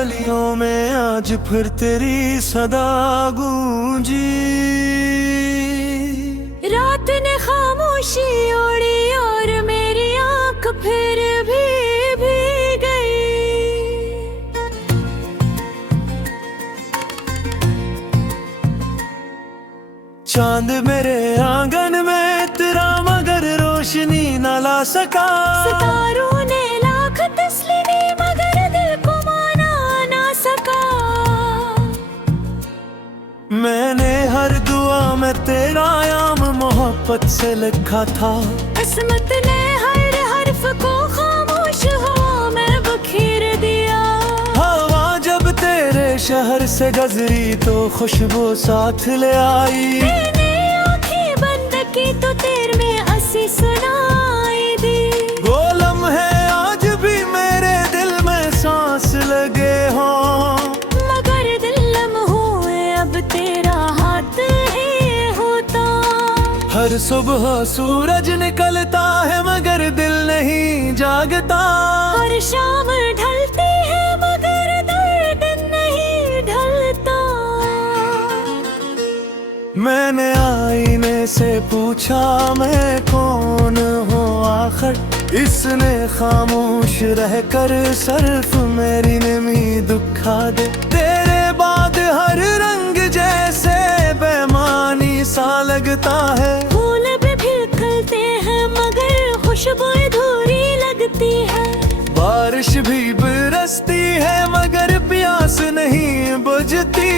गलियों में आज फिर तेरी सदा गूंजी। रात ने खामोशी ओढ़ी और मेरी आंख फिर भी भीग गई। चांद मेरे आंगन में तेरा मगर रोशनी न ला सका। सितारों ने लाख तस्लीमी मगर दिल को माना ना सका। मैंने हर दुआ में तेरा याम मोहब्बत से लिखा था। किस्मत ने हर हर्फ को खामोश हवा में बखेर दिया। हवा जब तेरे शहर से गुजरी तो खुशबू साथ ले आई। मैंने आंखें बंद की तो तेरे में हंसी सुनाई दी। वो लम्हे आज भी मेरे दिल में सांस लगे हों। मगर दिल लम्हों में अब तेरा हाथ ही होता। हर सुबह सूरज निकलता है मगर दिल नहीं जागता। हर शाम ढलती है मगर दर्द नहीं ढलता। मैंने आईने से पूछा मैं कौन हूँ आखिर। इसने खामोश रहकर सिर्फ मेरी नमी दुखा दे। तेरे बाद हर रंग जैसे बेमानी सा लगता है। फूल भी खिलते हैं मगर खुशबू अधूरी लगती है। बारिश भी बरसती है मगर प्यास नहीं बुझती।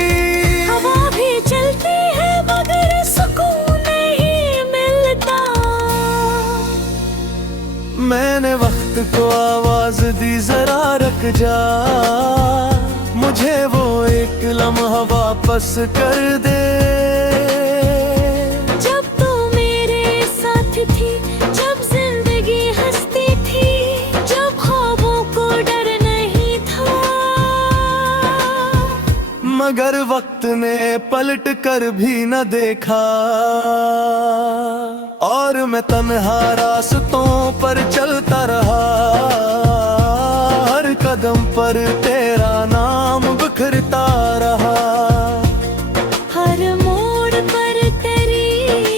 हवा भी चलती है मगर सुकून नहीं मिलता। मैंने वक्त को आवाज दी जरा रुक जा। मुझे वो एक लम्हा वापस कर दे। जब तू मेरे साथ थी, जब जिंदगी हंसती थी, जब ख्वाबों को डर नहीं था। मगर वक्त ने पलट कर भी न देखा और मैं तन्हा रास्तों पर चलता रहा। हर कदम पर तेरा नाम बिखरता रहा। हर मोड़ पर तेरी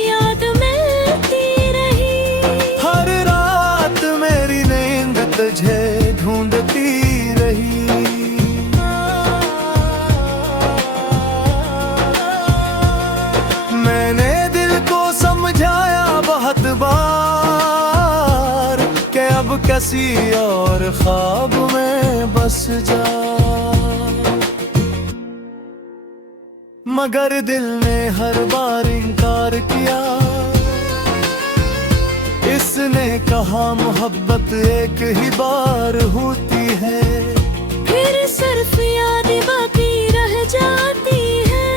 याद मिलती रही। हर रात मेरी नींद तुझे ढूंढती रही। मैंने दिल को समझाया बहुत बार कि अब किसी और ख्वाब में बस जा। मगर दिल ने हर बार इनकार किया। इसने कहा मोहब्बत एक ही बार होती है। फिर सिर्फ याद बाकी रह जाती है।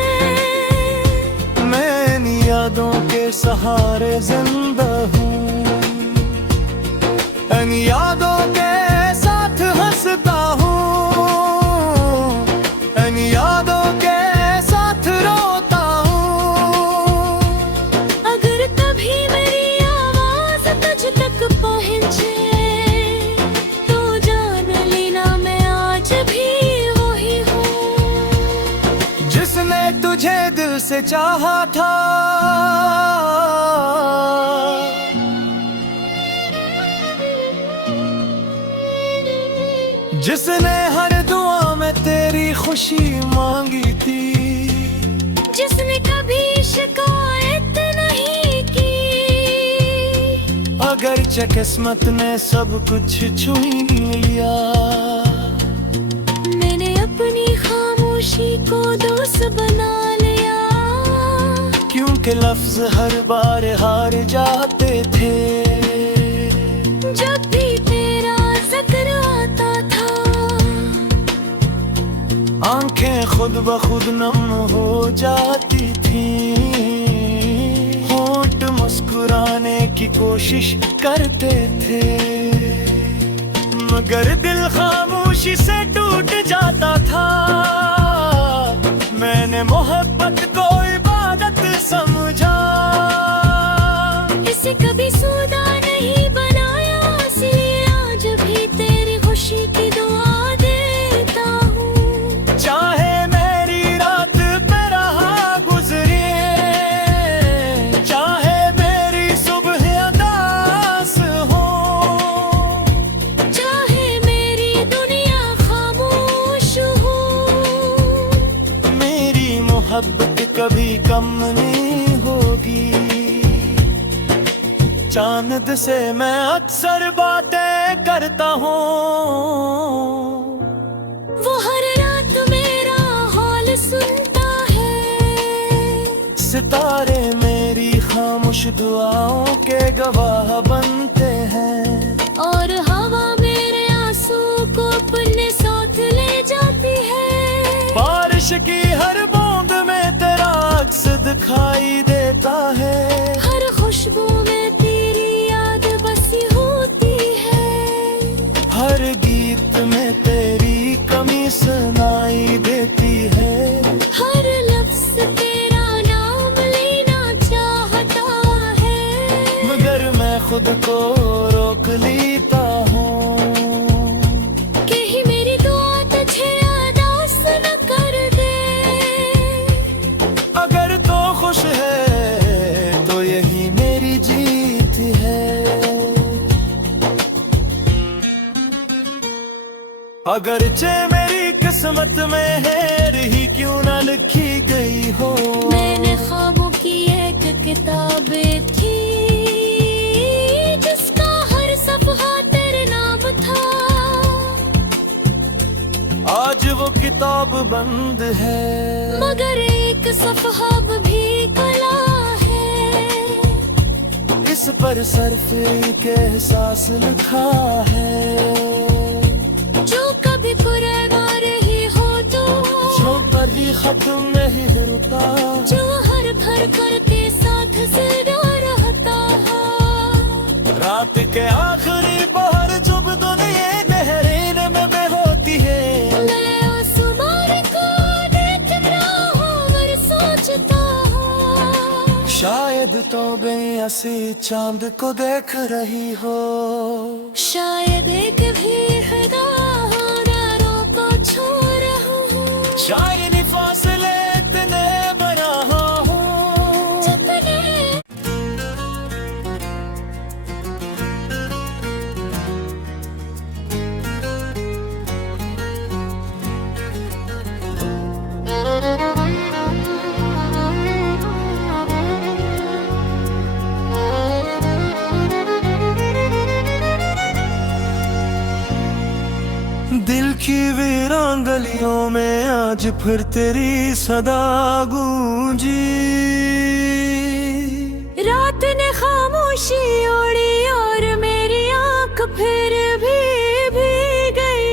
मैं इन यादों के सहारे जिंदा हूँ। इन यादों के साथ हंसता हूँ। इन यादों के साथ रोता हूँ। अगर कभी मेरी आवाज तुझ तक पहुँचे तो जान लेना मैं आज भी वही हूँ जिसने तुझे दिल से चाहा था। जिसने हर दुआ में तेरी खुशी मांगी थी। जिसने कभी शिकायत नहीं की। अगरचे किस्मत ने सब कुछ छीन लिया। मैंने अपनी खामोशी को दोस्त बना लिया। क्योंकि लफ्ज हर बार हार जाते थे। जब भी तेरा जिक्र आता था आंखें खुद ब खुद नम हो जाती थी। होंठ मुस्कुराने की कोशिश करते थे मगर दिल खामोशी से टूट जाता था। मैंने मोहब्बत को इबादत समझा। इसे कभी सौदा नहीं बनाया। इसलिए आज भी तेरी खुशी की दुआ देता हूँ। कम नहीं होगी। चांद से मैं अक्सर बातें करता हूँ, वो हर रात मेरा हाल सुनता है। सितारे मेरी खामोश दुआओं के गवाह बनते हैं, और हवा मेरे आंसू को अपने साथ ले जाती है। बारिश की हर बूंद में तेरा अक्स दिखाई देता है। हर खुशबू में तेरी याद बसी होती है। हर गीत में तेरी कमी सुनाई देती है। हर लफ्ज तेरा नाम लेना चाहता है, मगर मैं खुद को रोक लेता हूँ। कहीं मेरी दुआ तुझे उदास न कर दे। अगर तो खुश है तो यही मेरी जीत है। अगरचे मेरी किस्मत में है रही क्यों ना लिखी गई हो। मैंने ख्वाबों की एक किताबें थी, जिसका हर सफ़हा तेरे नाम था। आज वो किताब बंद है, मगर एक सफ़हा भी खुला है। इस पर सिर्फ एक एहसास लिखा है। जो कभी कुराना रही हो तो, जो कभी खत्म नहीं होता, जो हर भर कर के साथ जिंदा रहता है। रात के आखिरी पहर जब दुनिया गहरीन में बह होती है, मैं आसमान को देख रहा हूँ और सोचता हूँ, शायद तो बेअसी चांद को देख रही हो। शायद एक भी खुदा नज़रों को छू रहा हूँ। शायद फासले इतने बना हो। जितने दिल की वीरान गलियों में आज फिर तेरी सदा गूंजी। रात ने खामोशी ओढ़ी और मेरी आंख फिर भी भीग गई।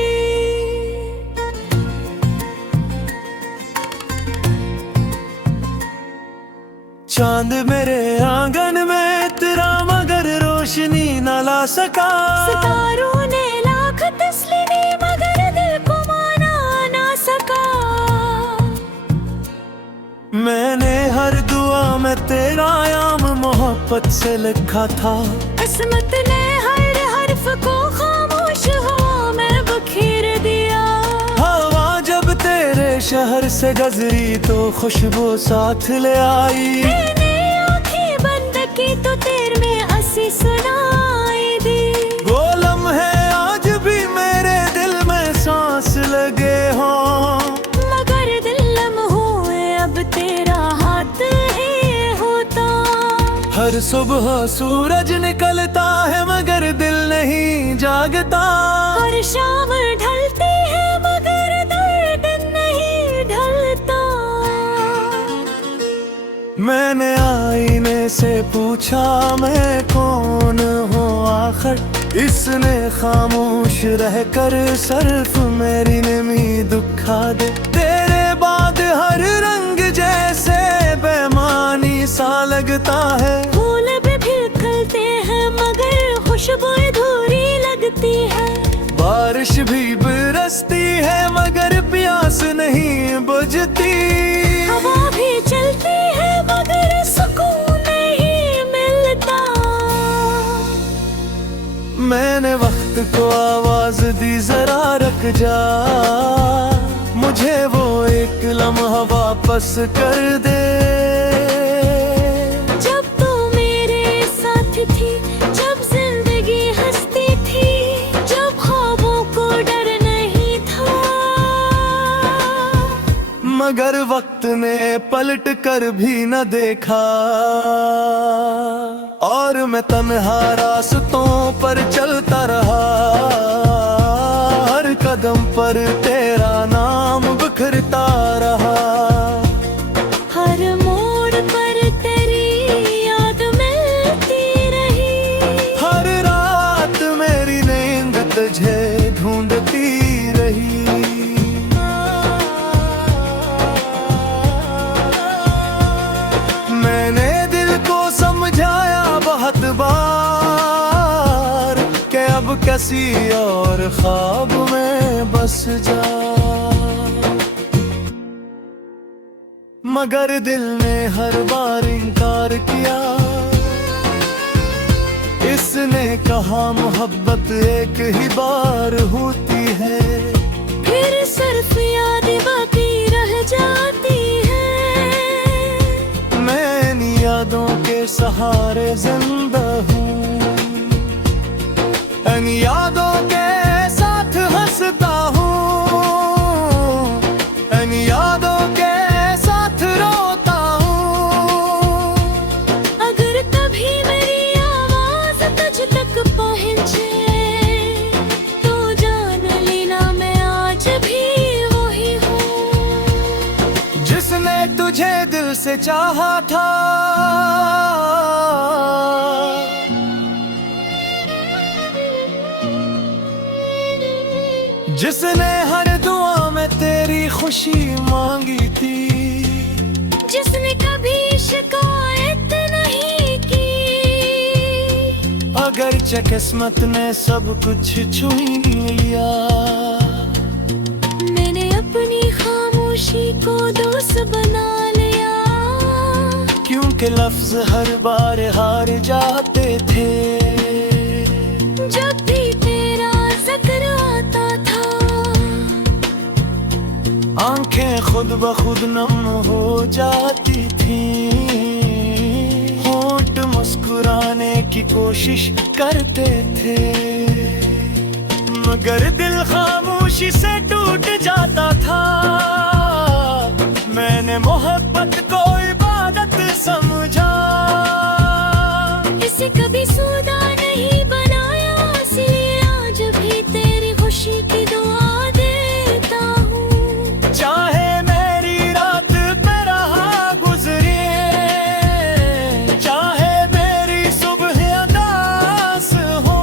चांद मेरे आंगन में तेरा मगर रोशनी न ला सका। सितारों ने लाख तस्लीमी मगर दिल को माना ना सका। मैंने हर दुआ में तेरा याम मोहब्बत से लिखा था। किस्मत ने हर हर्फ को खामोश हवा में बखेर दिया। हवा जब तेरे शहर से गुजरी तो खुशबू साथ ले आई। मैंने आंखें बंद की तो तेरे में हंसी सुनाई दी। वो लम्हे आज भी मेरे दिल में सांस लगे हों, मगर दिल लम्हों अब तेरा हाथ ही होता। हर सुबह सूरज निकलता है मगर दिल नहीं जागता। हर शाम ढलती है मगर दर्द नहीं ढलता। मैंने आईने से पूछा मैं कौन हूँ आखिर। इसने खामोश रहकर सिर्फ मेरी नमी दुखा दे। तेरे बाद हर रंग जैसे बेमानी सा लगता है। फूल भी खिलते हैं मगर खुशबू अधूरी लगती है। बारिश भी बरसती है मगर प्यास नहीं बुझती। हवा भी चलती है मगर सुकून नहीं मिलता। मैंने वक्त को आवाज दी जरा रुक जा, मुझे वो एक लम्हा वापस कर दे। जब तू मेरे साथ थी, जब जिंदगी हंसती थी, जब ख्वाबों को डर नहीं था। मगर वक्त ने पलट कर भी न देखा, और मैं तन्हा रास्तों पर चलता रहा। हर कदम पर तेरा नाम बिखरता रहा। हर मोड़ पर तेरी याद मिलती रही। हर रात मेरी नींद तुझे ढूंढती रही। मैंने दिल को समझाया बहुत बार कि अब किसी और ख्वाब में बस जा, मगर दिल ने हर बार इनकार किया। इसने कहा मोहब्बत एक ही बार होती है, फिर सिर्फ याद बाकी रह जाती है। मैं इन यादों के सहारे जिंदा हूँ, इन यादों के साथ हंसता हूँ, इन यादों के साथ रोता हूँ। अगर कभी मेरी आवाज तुझ तक पहुँचे तो जान लेना मैं आज भी वही हूँ जिसने तुझे दिल से चाहा था। जिसने हर दुआ में तेरी खुशी मांगी थी। जिसने कभी शिकायत नहीं की। अगरचे किस्मत ने सब कुछ छुई लिया, मैंने अपनी खामोशी को दोस्त बना लिया। क्योंकि लफ्ज हर बार हार जाते थे। जब भी तेरा जिक्र आता था, आंखें खुद ब खुद नम हो जाती थी। होंठ मुस्कुराने की कोशिश करते थे, मगर दिल खामोशी से टूट जाता था। मैंने मोहब्बत को इबादत समझा, इसे कभी सौदा नहीं बनाया। इसलिए आज भी तेरी खुशी की दुआ देता हूँ। चाहे मेरी रात पे रहा गुजरे, चाहे मेरी सुबह अदास हो,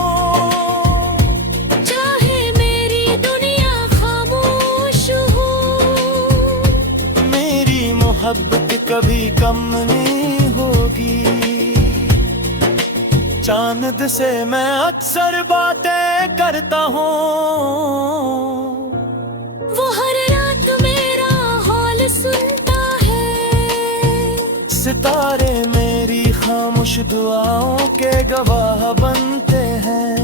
चाहे मेरी दुनिया खामोश हो, मेरी मोहब्बत कभी कम नहीं होगी। चांद से मैं अक्सर बातें करता हूँ, वो हर रात मेरा हाल सुनता है। सितारे मेरी खामोश दुआओं के गवाह बनते हैं,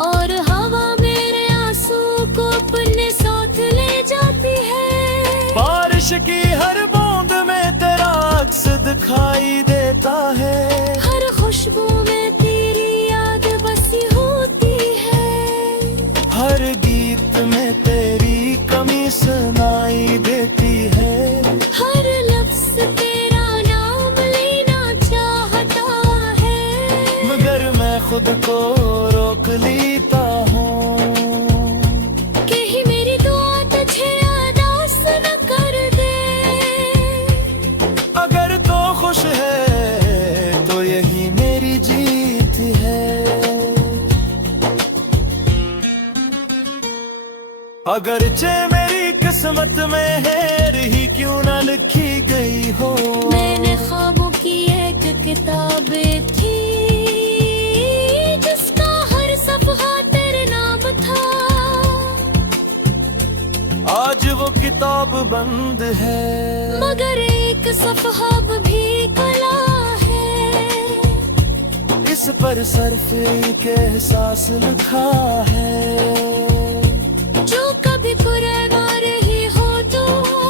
और हवा मेरे आंसू को अपने साथ ले जाती है। बारिश की हर बूंद में तेरा अक्स दिखाई देता है। हर खुशबू में तेरी याद बसी होती है। हर गीत में तेरी कमी सुनाई देती है। हर लफ्ज तेरा नाम लेना चाहता है, मगर मैं खुद को रोक लेता हूँ। कहीं मेरी दुआ तुझे अदास न कर दे। अगर तो खुश है तो यही मेरी जीत है। अगरचे मेरी किस्मत में हेर ही क्यों न लिखी गई हो। मैंने ख्वाबों की एक किताब थी, जिसका हर सफ़हा तेरे नाम था। आज वो किताब बंद है, मगर एक सफ़हा भी खुला है। इस पर सिर्फ एक एहसास लिखा है। जो कभी कुरैना रही हो तो,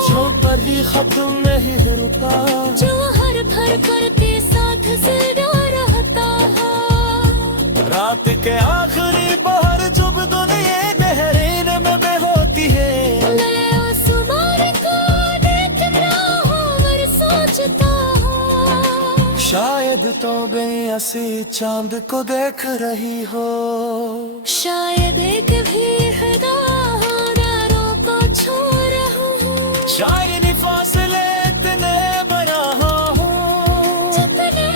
जो कभी खत्म नहीं रुका, जो हर भर कर के साथ जिंदा रहता है। रात के आखिरी पहर जब दुनिया गहरीन में होती है। मैं आसमान को देख तो गई असी चांद को देख रही हो। शायद एक भी खुदा होदारों को छू रहा हूँ। शायद फासले इतने बना हूँ जितने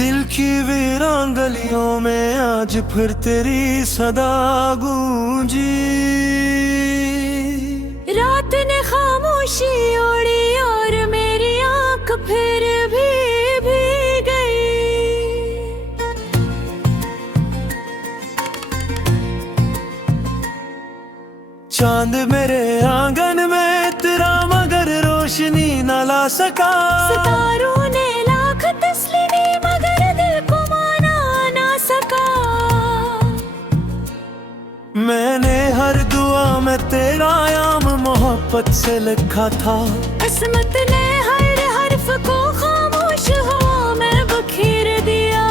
दिल की वीरान गलियों में आज फिर तेरी सदा गूंजी। रात ने खामोशी ओढ़ी और मेरी आंख फिर भी गई। चांद मेरे आंगन में तेरा मगर रोशनी न ला सका। सितारों ने लाख तस्लीमी मगर दिल को माना ना सका। मैंने हर दुआ में तेरा याम मोहब्बत से लिखा था। किस्मत ने हर हर्फ को खामोश हवा में बखेर दिया।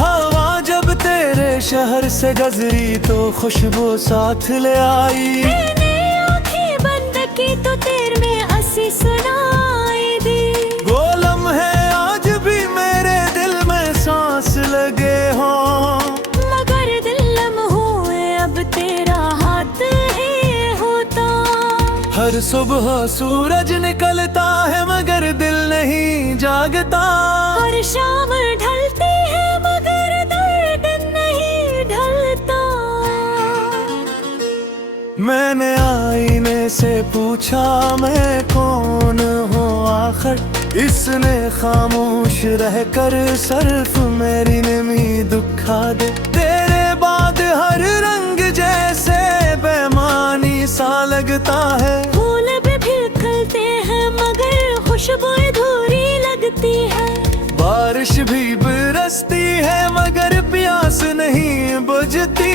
हवा जब तेरे शहर से गजरी तो खुशबू साथ ले आई। मैंने आंखें बंद की तो तेर में असी सुनाई दी। गोलम है आज भी मेरे दिल में सांस लगे हो। मगर दिल लम्हों में अब तेरा हाथ ही होता। हर सुबह सूरज निकलता है मगर दिल नहीं जागता। हर शाम ढलती है मगर दर्द नहीं ढलता। मैंने आईने से पूछा मैं कौन हूँ आखिर। इसने खामोश रहकर सिर्फ मेरी नमी दुखा दे। तेरे बाद हर रंग जैसे बेमानी सा लगता है। फूल भी फिर खिलते हैं मगर खुशबू अधूरी लगती है। बारिश भी बरसती है मगर प्यास नहीं बुझती।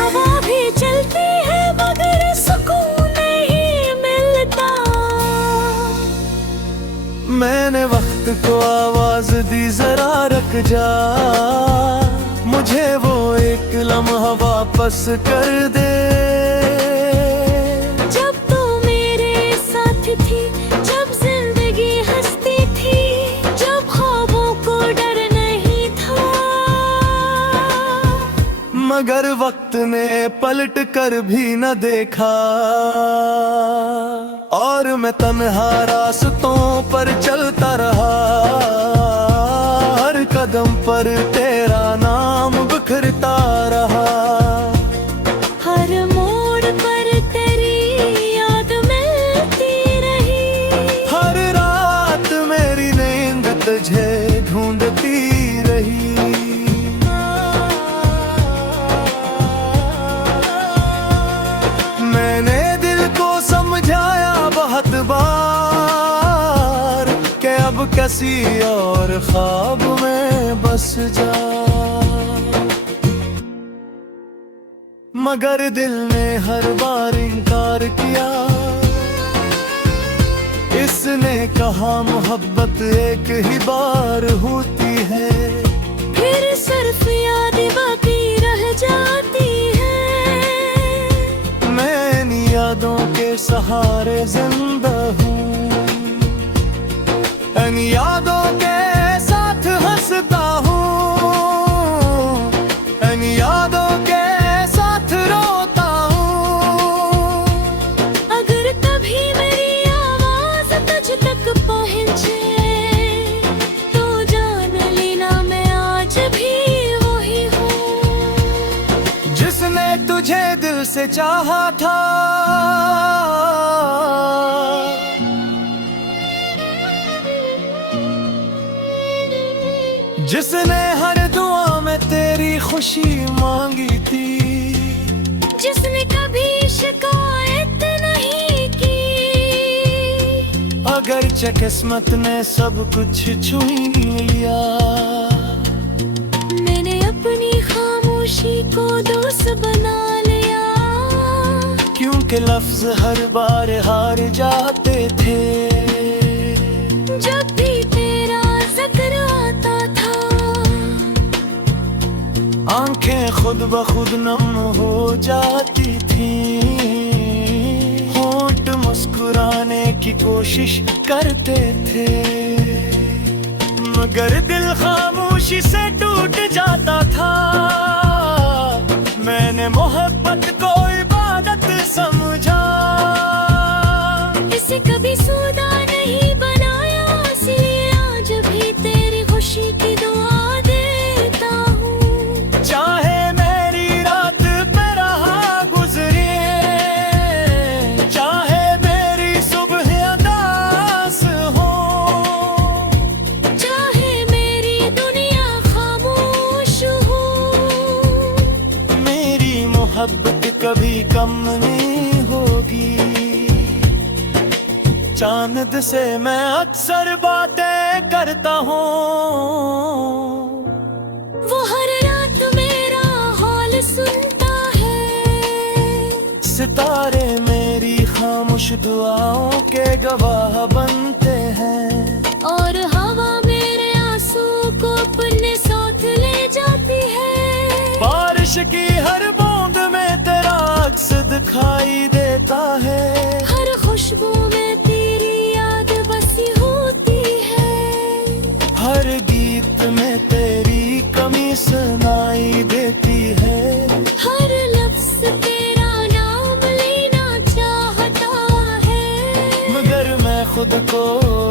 हवा भी चलती है मगर सुकून नहीं मिलता। मैंने वक्त को आवाज दी जरा रुक जा। मुझे वो एक लम्हा वापस कर दे। जब तू मेरे साथ थी, जब जिंदगी हंसती थी, जब ख्वाबों को डर नहीं था। मगर वक्त ने पलट कर भी न देखा। और मैं तन्हा रास्तों पर चलता रहा। हर कदम पर तेरा नाम बिखरता रहा। हर मोड़ पर तेरी याद मिलती रही। हर रात मेरी नींद तुझे ढूंढती रही। मैंने दिल को समझाया बहुत बार कि अब किसी और ख्वाब में बस जा। मगर दिल ने हर बार इनकार किया। इसने कहा मोहब्बत एक ही बार होती है। फिर सिर्फ याद बाकी रह जाती है। मैं इन यादों के सहारे जिंदा हूँ। इन यादों के साथ हंसता हूँ। इन यादों के साथ रोता हूँ। अगर कभी मेरी आवाज तुझ तक पहुँचे तो जान लेना मैं आज भी वही हूँ जिसने तुझे दिल से चाहा था। जिसने हर दुआ में तेरी खुशी मांगी थी। जिसने कभी शिकायत नहीं की। अगरचे किस्मत ने सब कुछ छीन लिया। मैंने अपनी खामोशी को दोस्त बना लिया। क्योंकि लफ्ज हर बार हार जाते थे। जब भी तेरा जिक्र आता था, आंखें खुद ब खुद नम हो जाती थी। होंठ मुस्कुराने की कोशिश करते थे, मगर दिल खामोशी से टूट जाता था। मैंने मोहब्बत को इबादत समझा, इसे कभी सौदा नहीं बनाया, इसलिए आज भी तेरी खुशी की दुआ देता हूँ। चाहे मेरी रात पे रहा गुजरे, चाहे मेरी सुबह अदास हो, चाहे मेरी दुनिया खामोश हो, मेरी मोहब्बत कभी कम नहीं होगी। चांद से मैं अक्सर बातें करता हूँ, वो हर रात मेरा हाल सुनता है। सितारे मेरी खामोश दुआओं के गवाह बनते हैं, और हवा मेरे आंसू को अपने साथ ले जाती है। बारिश की हर बूंद में तेरा अक्स दिखाई देता है। हर खुशबू में तेरी याद बसी होती है, हर गीत में तेरी कमी सुनाई देती है। हर लफ्ज तेरा नाम लेना चाहता है, मगर मैं खुद को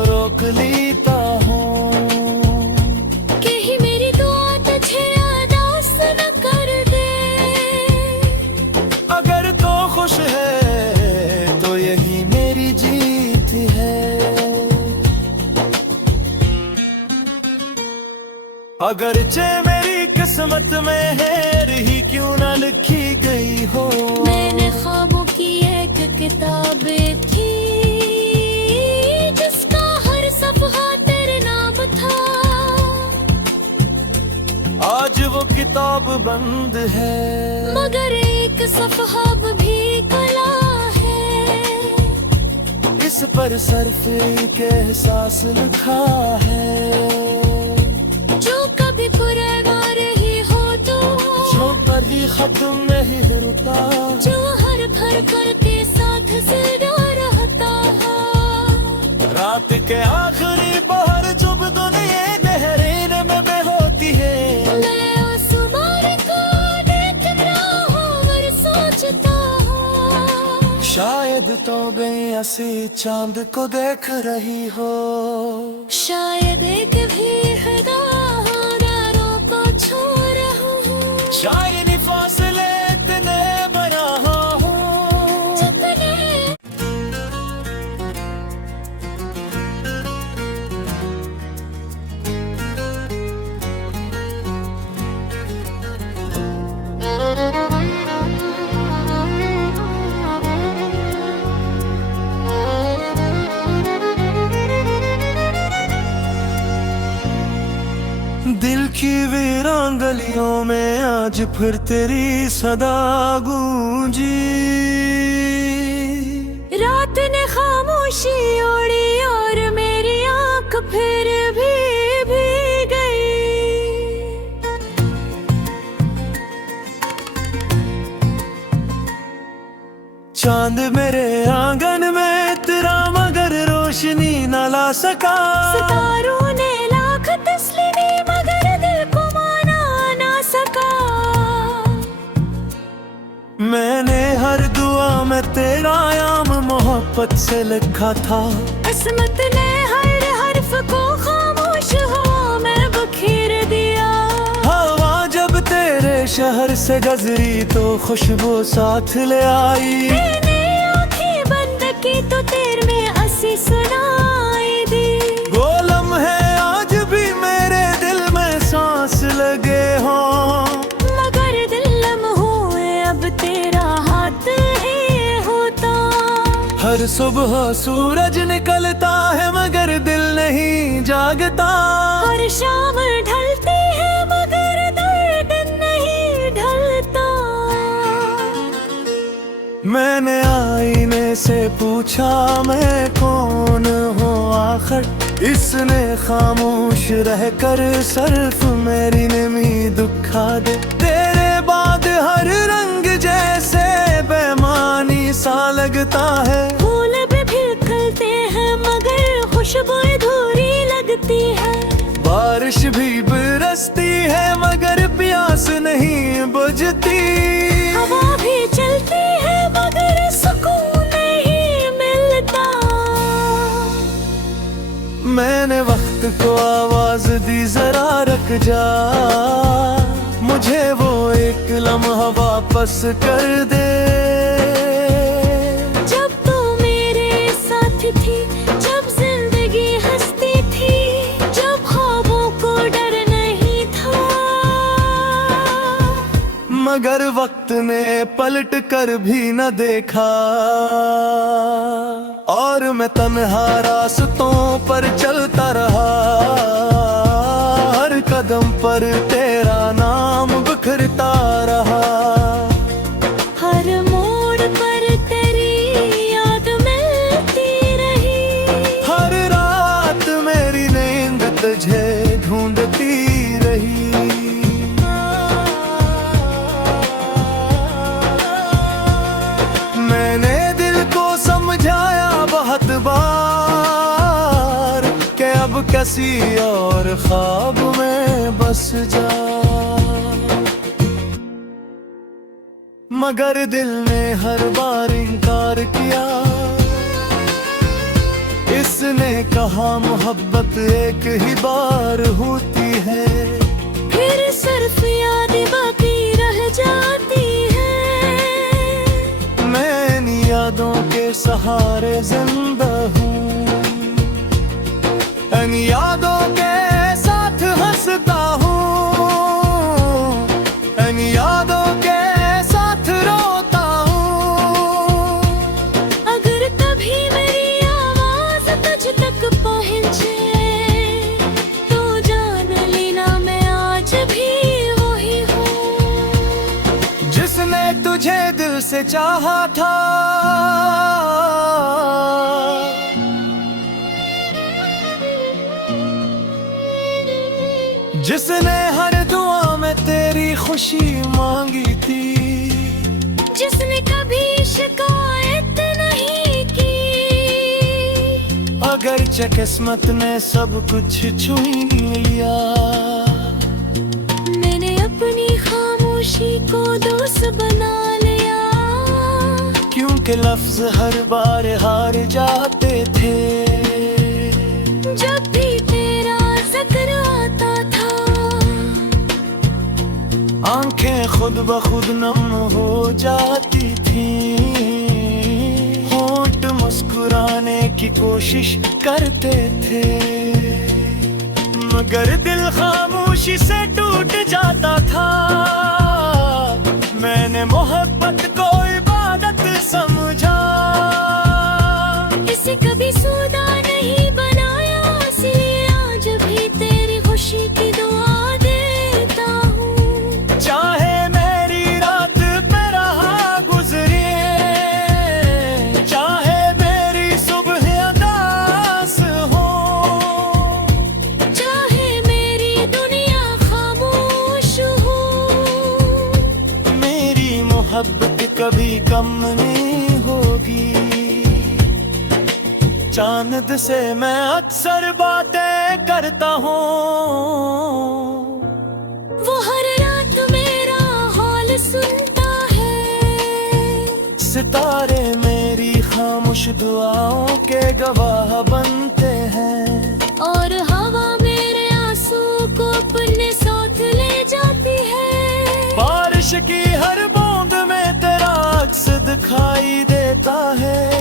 रोक लेता हूँ। कहीं मेरी दुआ तुझे अदास न कर दे। अगर तो खुश है तो यही मेरी जीत है। अगरचे मेरी किस्मत में हेर ही क्यों न लिखी गई हो। मैंने ख्वाबों की एक किताब थी, जिसका हर सफ़हा तेरे नाम था। आज वो किताब बंद है, मगर एक सफ़हा भी खुला है। इस पर सिर्फ एक एहसास लिखा है। जो कभी पुरवार ही हो तो, जो कभी खत्म नहीं रुका, जो हर भर कर के साथ जिंदा रहता है। रात के आखिरी पहर जब दुनिया गहरीन में बह होती है, मैं आसमान को देख रहा हूँ और सोचता हूँ, शायद तो बेअसी चांद को देख रही हो। शायद एक भी हदारों को छू रहा हूँ। शायद फासले इतने बना हूँ, जितने दिल की वीरान गलियों में आज फिर तेरी सदा गूंजी। रात ने खामोशी ओढ़ी और मेरी आंख फिर भी भीग गई। चांद मेरे आंगन में तेरा मगर रोशनी न ला सका। सितारों ने लाख तस्लीमी मगर दिल को माना ना सका। मैंने हर दुआ में तेरा याम मोहब्बत से लिखा था। किस्मत ने हर हर्फ को खामोश हवा में बखेर दिया। हवा जब तेरे शहर से गुजरी तो खुशबू साथ ले आई। मैंने आंखें बंद की तो तेरे में हंसी सुनाई दी। वो लम्हे आज भी मेरे दिल में सांस लगे हों, मगर दिल लम्हों अब तेरा हाथ ही होता। हर सुबह सूरज निकलता है मगर दिल नहीं जागता। हर शाम ढलती है मगर दर्द नहीं ढलता। मैंने आईने से पूछा मैं कौन हूँ आखिर, इसने खामोश रहकर सिर्फ मेरी नेमी दुखा दे। तेरे बाद हर रंग जैसे बेमानी सा लगता है, फूल भी खिलते हैं मगर खुशबू अधूरी लगती है। बारिश भी बरसती है मगर प्यास नहीं बुझती। हवा भी चलती है मगर सुकून नहीं मिलता। मैंने वक्त को आवाज दी जरा रुक जा, मुझे वो एक लम्हा वापस कर दे। जब तू मेरे साथ थी, जब जिंदगी हंसती थी, जब ख्वाबों को डर नहीं था। मगर वक्त ने पलट कर भी न देखा और मैं तन्हा रास्तों पर चलता रहा। हर कदम पर तेरा नाम बिखरता रहा। हर मोड़ पर तेरी याद मिलती रही। हर रात मेरी नींद तुझे ढूंढती रही। मैंने दिल को समझाया बहुत बार कि अब किसी और ख्वाब में बस जा, मगर दिल ने हर बार इनकार किया। इसने कहा मोहब्बत एक ही बार होती है, फिर सिर्फ याद बाकी रह जाती है। मैं इन यादों के सहारे जिंदा हूँ, इन यादों के साथ हंसता हूँ, इन यादों के साथ रोता हूँ। अगर कभी मेरी आवाज तुझ तक पहुँचे तो जान लेना मैं आज भी वही हूँ जिसने तुझे दिल से चाहा था। जिसने हर दुआ में तेरी खुशी मांगी थी। जिसने कभी शिकायत नहीं की। अगरचे किस्मत ने सब कुछ छुई लिया, मैंने अपनी खामोशी को दोस्त बना लिया। क्योंकि लफ्ज हर बार हार जाते थे। जब भी तेरा जिक्र आता था, आंखें खुद ब खुद नम हो जाती थी। होंठ मुस्कुराने की कोशिश करते थे, मगर दिल खामोशी से टूट जाता था। मैंने मोहब्बत को इबादत समझा, इसे कभी सौदा नहीं बनाया। इसलिए आज भी तेरी खुशी की दुआ देता हूँ। चाहे मेरी रात में रहा गुजरे, चाहे मेरी सुबह उदास हो, चाहे मेरी दुनिया खामोश हो, मेरी मोहब्बत कभी कम नहीं होगी। चांद से मैं अक्सर बातें करता हूँ, वो हर रात मेरा हाल सुनता है। सितारे मेरी खामोश दुआओं के गवाह बनते हैं। और हवा मेरे आंसू को अपने साथ ले जाती है। बारिश की हर बूंद में तेरा अक्स दिखाई देता है।